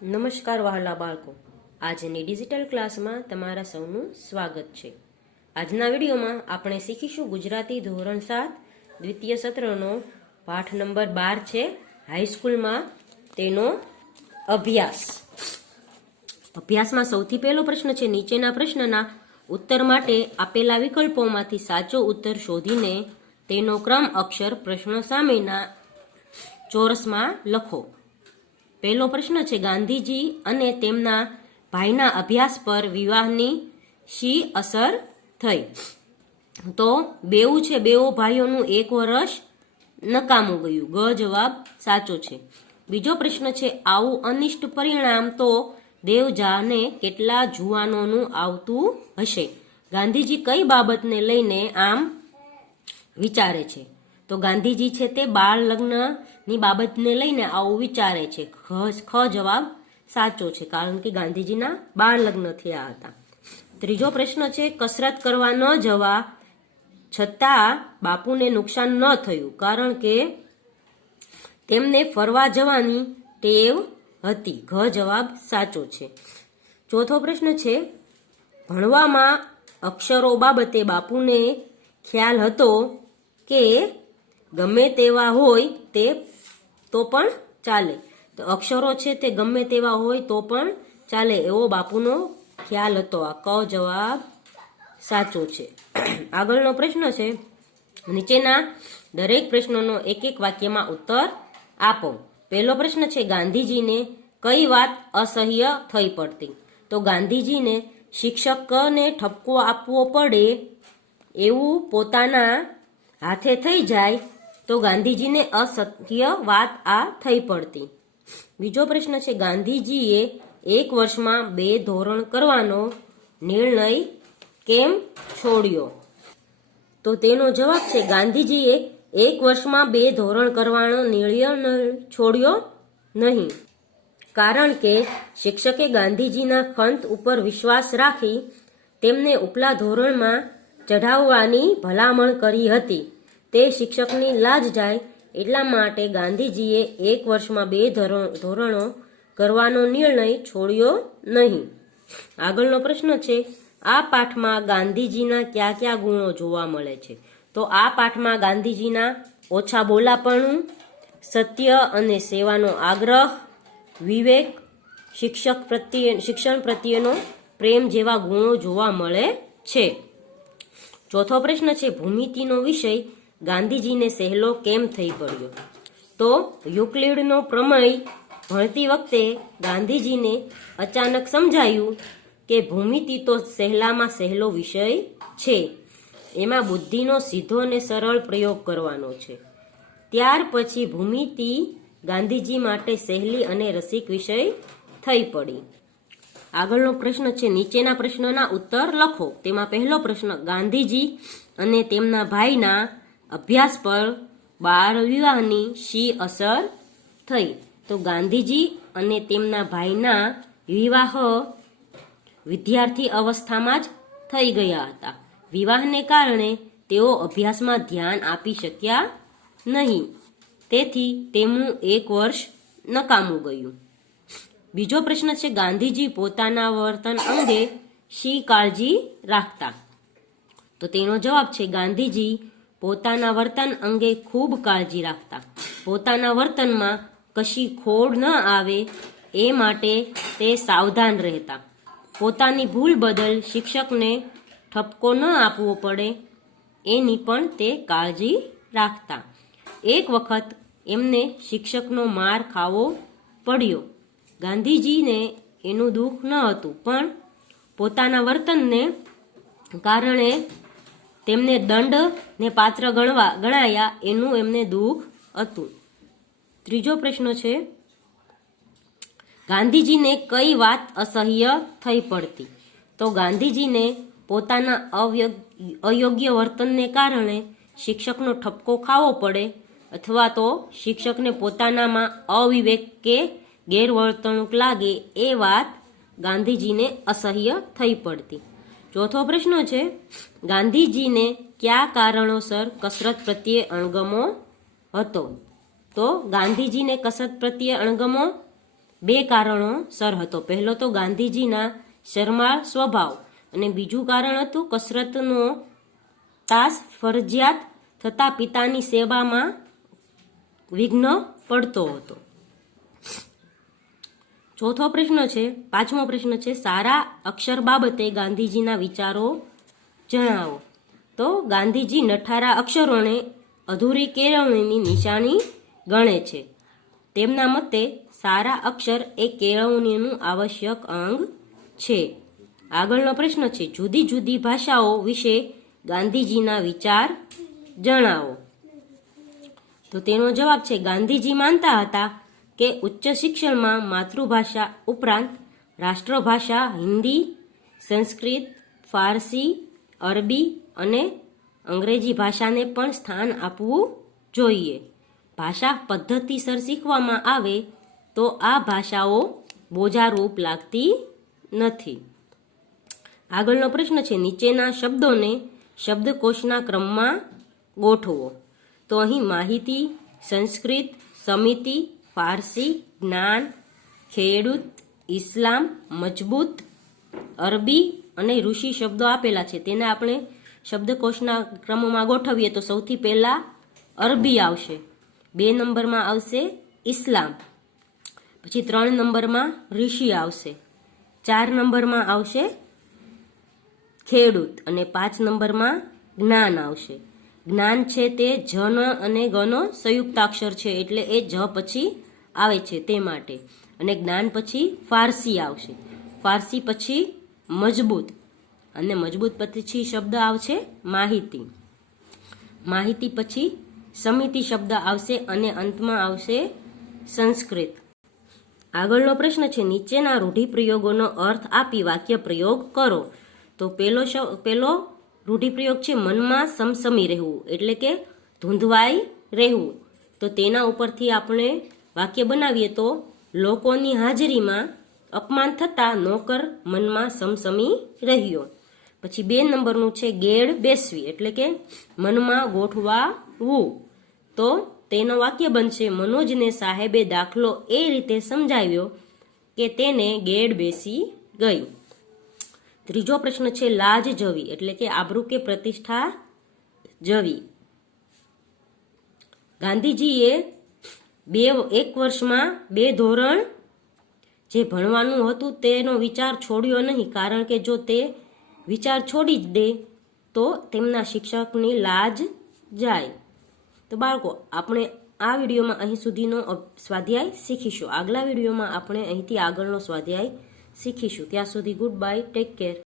નમસ્કાર વહાલા બાળકો, આજની ડિજિટલ ક્લાસમાં તમારા સૌનું સ્વાગત છે. આજના વિડીયોમાં આપણે શીખીશું ગુજરાતી ધોરણ 7 દ્વિતીય સત્રનો પાઠ નંબર 12 છે હાઈસ્કૂલમાં તેનો અભ્યાસ. અભ્યાસમાં સૌથી પહેલો પ્રશ્ન છે, નીચેના પ્રશ્નના ઉત્તર માટે આપેલા વિકલ્પોમાંથી સાચો ઉત્તર શોધીને તેનો ક્રમ અક્ષર પ્રશ્ન સામેના ચોરસમાં લખો. પહેલો પ્રશ્ન છે, ગાંધીજી અને તેમના ભાઈના અભ્યાસ પર વિવાહની શી અસર થઈ? તો બેઉ છે, બેઓ ભાઈઓનું 1 વર્ષ નકામું ગયું. ગ જવાબ સાચો છે. બીજો પ્રશ્ન છે, આવું અનિષ્ટ પરિણામ તો દેવજાને કેટલા જુવાનોનું આવતું હશે? ગાંધીજી કઈ બાબતને લઈને આમ વિચારે છે? તો ગાંધીજી છે તે બાળ લગ્નની બાબતને લઈને આવું વિચારે છે. ખ જવાબ સાચો છે, કારણ કે ગાંધીજીના બાળ લગ્ન થયા હતા. ત્રીજો પ્રશ્ન છે, કસરત કરવા ન જવા છતાં બાપુને નુકસાન ન થયું, કારણ કે તેમને ફરવા જવાની ટેવ હતી. ઘ જવાબ સાચો છે. ચોથો પ્રશ્ન છે, ભણવામાં અક્ષરો બાબતે બાપુને ખ્યાલ હતો કે ગમે તેવા હોય તે તો પણ ચાલે. તો અક્ષરો છે તે ગમે તેવા હોય તો પણ ચાલે એવો બાપુનો ખ્યાલ હતો. આ ક જવાબ સાચો છે. આગળનો પ્રશ્ન છે, નીચેના દરેક પ્રશ્નોનો એક એક વાક્યમાં ઉત્તર આપો. પહેલો પ્રશ્ન છે, ગાંધીજીને કઈ વાત અસહ્ય થઈ પડતી? તો ગાંધીજીને શિક્ષકને ઠપકો આપવો પડે એવું પોતાના હાથે થઈ જાય તો ગાંધીજીને અસત્ય વાત આ થઈ પડતી. બીજો પ્રશ્ન છે, ગાંધીજીએ 1 વર્ષમાં 2 ધોરણ કરવાનો નિર્ણય કેમ છોડ્યો? તો તેનો જવાબ છે, ગાંધીજીએ 1 વર્ષમાં 2 ધોરણ કરવાનો નિર્ણય છોડ્યો નહીં, કારણ કે શિક્ષકે ગાંધીજીના ખંત ઉપર વિશ્વાસ રાખી તેમને ઉપલા ધોરણમાં ચઢાવવાની ભલામણ કરી હતી. તે શિક્ષકની લાજ જાય એટલા માટે ગાંધીજીએ 1 વર્ષમાં 2 ધોરણો કરવાનો નિર્ણય છોડ્યો નહીં. આગળનો પ્રશ્ન છે, આ પાઠમાં ગાંધીજીના કયા કયા ગુણો જોવા મળે છે? તો આ પાઠમાં ગાંધીજીના ઓછા બોલાપણું, સત્ય અને સેવાનો આગ્રહ, વિવેક, શિક્ષણ પ્રત્યેનો પ્રેમ જેવા ગુણો જોવા મળે છે. ચોથો પ્રશ્ન છે, ભૂમિતિનો વિષય ગાંધીજીને સહેલો કેમ થઈ પડ્યો? તો યુક્લિડનો પ્રમેય ભણતી વખતે ગાંધીજીને અચાનક સમજાયું કે ભૂમિતિ તો સહેલામાં સહેલો વિષય છે, એમાં બુદ્ધિનો સીધો અને સરળ પ્રયોગ કરવાનો છે. ત્યાર પછી ભૂમિતિ ગાંધીજી માટે સહેલી અને રસિક વિષય થઈ પડી. આગળનો પ્રશ્ન છે, નીચેના પ્રશ્નોના ઉત્તર લખો. તેમાં પહેલો પ્રશ્ન, ગાંધીજી અને તેમના ભાઈના અભ્યાસ પર બાળ વિવાહની શી અસર થઈ? તો ગાંધીજી અને તેમના ભાઈના વિવાહ વિદ્યાર્થી અવસ્થામાં જ થઈ ગયા હતા. વિવાહને કારણે તેઓ અભ્યાસમાં ધ્યાન આપી શક્યા નહીં, તેથી તેમનું 1 વર્ષ નકામું ગયું. બીજો પ્રશ્ન છે, ગાંધીજી પોતાના વર્તન અંગે શી કાળજી રાખતા? તો તેનો જવાબ છે, ગાંધીજી પોતાના વર્તન અંગે ખૂબ કાળજી રાખતા. પોતાના વર્તનમાં કશી ખોડ ન આવે એ માટે તે સાવધાન રહેતા. પોતાની ભૂલ બદલ શિક્ષકને ઠપકો ન આપવો પડે એની પણ તે કાળજી રાખતા. એક વખત એમને શિક્ષકનો માર ખાવો પડ્યો. ગાંધીજીને એનું દુઃખ ન હતું, પણ પોતાના વર્તનને કારણે તેમને દંડને પાત્ર ગણાયા એનું એમને દુઃખ હતું. ત્રીજો પ્રશ્ન છે, ગાંધીજીને કઈ વાત અસહ્ય થઈ પડતી? તો ગાંધીજીને પોતાના અયોગ્ય વર્તનને કારણે શિક્ષકનો ઠપકો ખાવો પડે અથવા તો શિક્ષકને પોતાનામાં અવિવેક કે ગેરવર્તણૂક લાગે એ વાત ગાંધીજીને અસહ્ય થઈ પડતી. ચોથો પ્રશ્ન છે, ગાંધીજીને કયા કારણોસર કસરત પ્રત્યે અણગમો હતો? તો ગાંધીજીને કસરત પ્રત્યે અણગમો બે કારણોસર હતો. પહેલો તો ગાંધીજીના શરમાળ સ્વભાવ અને બીજું કારણ હતું કસરતનો તાસ ફરજિયાત થતા પિતાની સેવામાં વિઘ્ન પડતો હતો. પાંચમો પ્રશ્ન છે સારા અક્ષર બાબતે ગાંધીજીના વિચારો જણાવો. તો ગાંધીજી નઠારા અક્ષરોને અધૂરી કેળવણીની નિશાની ગણે છે. તેમના મતે સારા અક્ષર એ કેળવણીનું આવશ્યક અંગ છે. આગળનો પ્રશ્ન છે જુદી જુદી ભાષાઓ વિશે ગાંધીજીના વિચાર જણાવો. તો તેનો જવાબ છે ગાંધીજી માનતા હતા કે ઉચ્ચ શિક્ષણમાં માતૃભાષા ઉપરાંત રાષ્ટ્રભાષા હિન્દી, સંસ્કૃત, ફારસી, અરબી અને અંગ્રેજી ભાષાને પણ સ્થાન આપવું જોઈએ. ભાષા પદ્ધતિસર શીખવામાં આવે તો આ ભાષાઓ બોજારૂપ લાગતી નથી. આગળનો પ્રશ્ન છે નીચેના શબ્દોને શબ્દકોશના ક્રમમાં ગોઠવો. તો અહીં માહિતી, સંસ્કૃત, સમિતિ, ફારસી, જ્ઞાન, ખેડૂત, ઇસ્લામ, મજબૂત, અરબી અને ઋષિ શબ્દો આપેલા છે. તેને આપણે શબ્દકોશના ક્રમમાં ગોઠવીએ તો સૌથી પહેલા અરબી આવશે, 2 નંબરમાં આવશે ઇસ્લામ, પછી 3 નંબરમાં ઋષિ આવશે, 4 નંબરમાં આવશે ખેડૂત અને 5 નંબરમાં જ્ઞાન આવશે. જ્ઞાન છે તે જ અને ગનો સંયુક્તાક્ષર છે એટલે એ જ પછી આવે છે તે માટે. અને જ્ઞાન પછી ફારસી આવશે, ફારસી પછી મજબૂત અને મજબૂત પછી શબ્દ આવશે માહિતી, માહિતી પછી સમિતિ શબ્દ આવશે અને અંતમાં આવશે સંસ્કૃત. આગળનો પ્રશ્ન છે નીચેના રૂઢિપ્રયોગોનો અર્થ આપી વાક્ય પ્રયોગ કરો. તો પેલો રૂઢિપ્રયોગ છે મનમાં સમસમી રહેવું એટલે કે ધૂંધવાઈ રહેવું. તો તેના ઉપરથી આપણે વાક્ય બનાવીએ તો લોકોની હાજરીમાં અપમાન થતાં નોકર મનમાં સમસમી રહ્યો. પછી 2 નંબરનું છે ગેડ બેસવી એટલે કે મનમાં ગોઠવાવું. તો તેનો વાક્ય બનશે મનોજને સાહેબે દાખલો એ રીતે સમજાવ્યો કે તેને ગેડ બેસી ગઈ. ત્રીજો પ્રશ્ન છે લાજ જવી એટલે કે આબરૂ કે પ્રતિષ્ઠા જવી. ગાંધીજીએ 1 વર્ષમાં 2 ધોરણ જે ભણવાનું હતું તેનો વિચાર છોડ્યો નહીં, કારણ કે જો તે વિચાર છોડી જ દે તો તેમના શિક્ષકની લાજ જાય. તો બાળકો આપણે આ વિડીયોમાં અહીં સુધીનો સ્વાધ્યાય શીખીશું. આગલા વિડીયોમાં આપણે અહીંથી આગળનો સ્વાધ્યાય શીખીશું. ત્યાં સુધી ગુડ બાય, ટેક કેર.